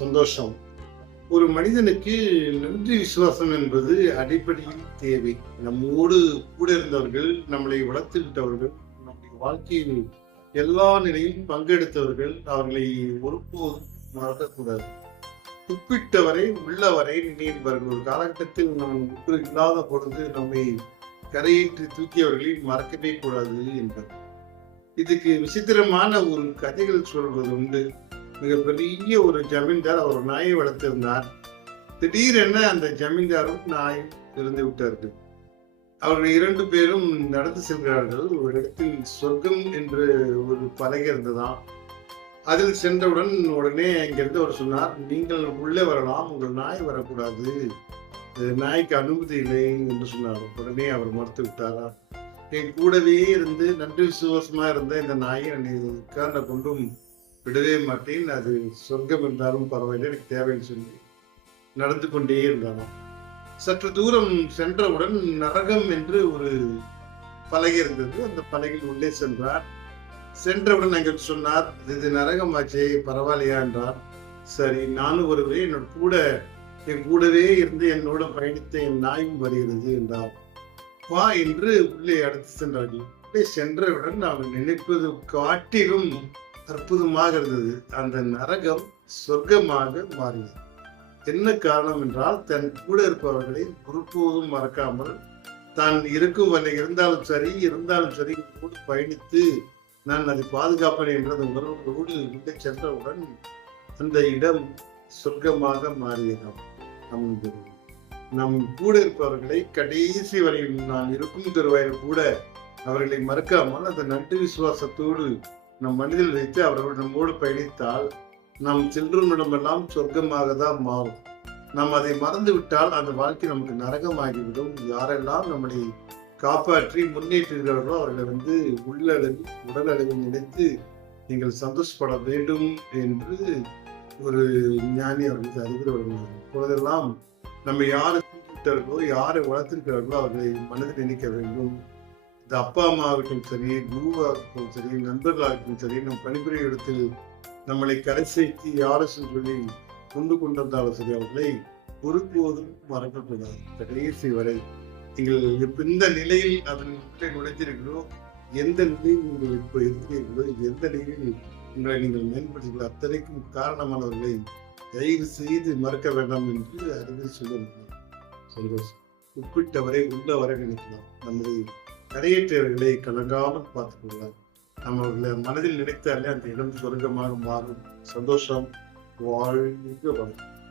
சந்தோஷம். ஒரு மனிதனுக்கு நன்றி விசுவாசம் என்பது அடிப்படையில் தேவை. நம்மோடு கூட இருந்தவர்கள், நம்மளை வளர்த்துவிட்டவர்கள், நம்முடைய வாழ்க்கையில் எல்லா நிலையிலும் பங்கெடுத்தவர்கள், அவர்களை ஒருபோதும் மறக்கக்கூடாது. துப்பிட்டவரை உள்ளவரை நினைவார்கள். ஒரு காலகட்டத்தில் நாம் உப்பு இல்லாத பொழுது நம்மை கரையேற்றி தூக்கியவர்களை மறக்கவே கூடாது என்பது. இதுக்கு விசித்திரமான ஒரு கதைகள் சொல்வது உண்டு. மிகப்பெரிய ஒரு ஜமீன்தார் அவர் நாயை வளர்த்திருந்தார். திடீரென அந்த ஜமீன்தாரும் நாயும் இறந்து விட்டார்கள். அவர்கள் 2 பேரும் நடந்து செல்கிறார்கள். ஒரு இடத்தில் சொர்க்கம் என்று ஒரு பலகை இருந்ததாம். அதில் சென்றவுடன் உடனே அங்கிருந்து அவர் சொன்னார், நீங்கள் உள்ளே வரலாம், உங்கள் நாய் வரக்கூடாது, நாய்க்கு அனுமதி இல்லை என்று சொன்னார். உடனே அவர் மறுத்து விட்டாரா? என் கூடவே இருந்து நன்றி விசுவாசமா இருந்த இந்த நாயை உட்கார்ந்த கொண்டும் விடவே மாட்டேன், அது சொர்க்கம் என்றாலும் பரவாயில்லை, எனக்கு தேவைன்னு சொல்லி நடந்து கொண்டே இருந்தாராம். சற்று தூரம் சென்றவுடன் நரகம் என்று ஒரு பலகை இருந்தது. அந்த பலகையில் உள்ளே சென்றார். சென்றவுடன் அங்கே சொன்னார், இது நரகமாச்சே, பரவாயில்லையா என்றார். சரி, நானும் வருவேன், என் கூடவே இருந்து என்னோட பயணித்த என் நாயும் வருகிறது என்றார். வா என்று உள்ளே அழைத்து சென்றார்கள். உள்ளே சென்றவுடன் அவன் நினைப்பது காட்டிலும் அற்புதமாக இருந்தது. அந்த நரகம் சொர்க்கமாக மாறியது. என்ன காரணம் என்றால், தன் கூட இருப்பவர்களை ஒருபோதும் மறக்காமல், தான் இருக்கும் வரை இருந்தாலும் சரி கூட பயணித்து நான் அதை பாதுகாப்பேன் என்ற உணர்வோடு உள்ளே சென்றவுடன் அந்த இடம் சொர்க்கமாக மாறியதாம். நம் கூட இருப்பவர்களை கடைசி வரையில் நான் இருக்கும் தருவாயில் கூட அவர்களை மறக்காமல் அந்த நன்றி விசுவாசத்தோடு நம் மனதில் வைத்து அவர்கள் நம்மோடு பயணித்தால் நாம் செல்லும் இடமெல்லாம் சொர்க்கமாக தான் மாறும். நாம் அதை மறந்து விட்டால் அந்த வாழ்க்கை நமக்கு நரகமாகிவிடும். யாரெல்லாம் நம்மளை காப்பாற்றி முன்னேற்றுகிறார்களோ அவர்களை உள்ளளவில் உடல் அளவில் நினைத்து நீங்கள் சந்தோஷப்பட வேண்டும் என்று ஒரு ஞானி அவர்களுக்கு அறிவுரை வழங்கினார். இப்பொழுதெல்லாம் நம்ம யாரை கூப்பிட்டார்களோ, யாரை வளர்த்திருக்கிறார்களோ அவர்களை மனதில் நினைக்க வேண்டும். இந்த அப்பா அம்மாவாகட்டும் சரி, குருவாகட்டும் சரி, நண்பர்களாகட்டும் சரி, நம் பணிபுரிய இடத்தில் நம்மளை கரை சேர்த்து யாரும் சொல்லி கொண்டிருந்தாலும் சரி, அவர்களை ஒருபோதும் மறக்கக்கூடாது. கடைசி வரை நீங்கள் இந்த நிலையில் அதன் நுழைந்தீர்களோ, எந்த நிலையில் நீங்கள் இப்போ இருக்கிறீர்களோ, எந்த நிலையில் உங்களை நீங்கள் மேம்படுத்தீர்களோ, அத்தனைக்கும் காரணமானவர்களை தயவு செய்து மறக்க வேண்டாம் என்று அறிவுரை சொல்ல முடியும். சந்தோஷம். உப்பிட்டவரை உள்ளவரை நினைக்கலாம். நம்முடைய கரையேற்றவர்களை கலங்காமல் பார்த்துக் கொள்ளலாம். நம்ம அவர்களை மனதில் நினைத்தாலே அந்த இடம் சொர்க்கமாக மாறும். சந்தோஷம். வாழ்க வளம்.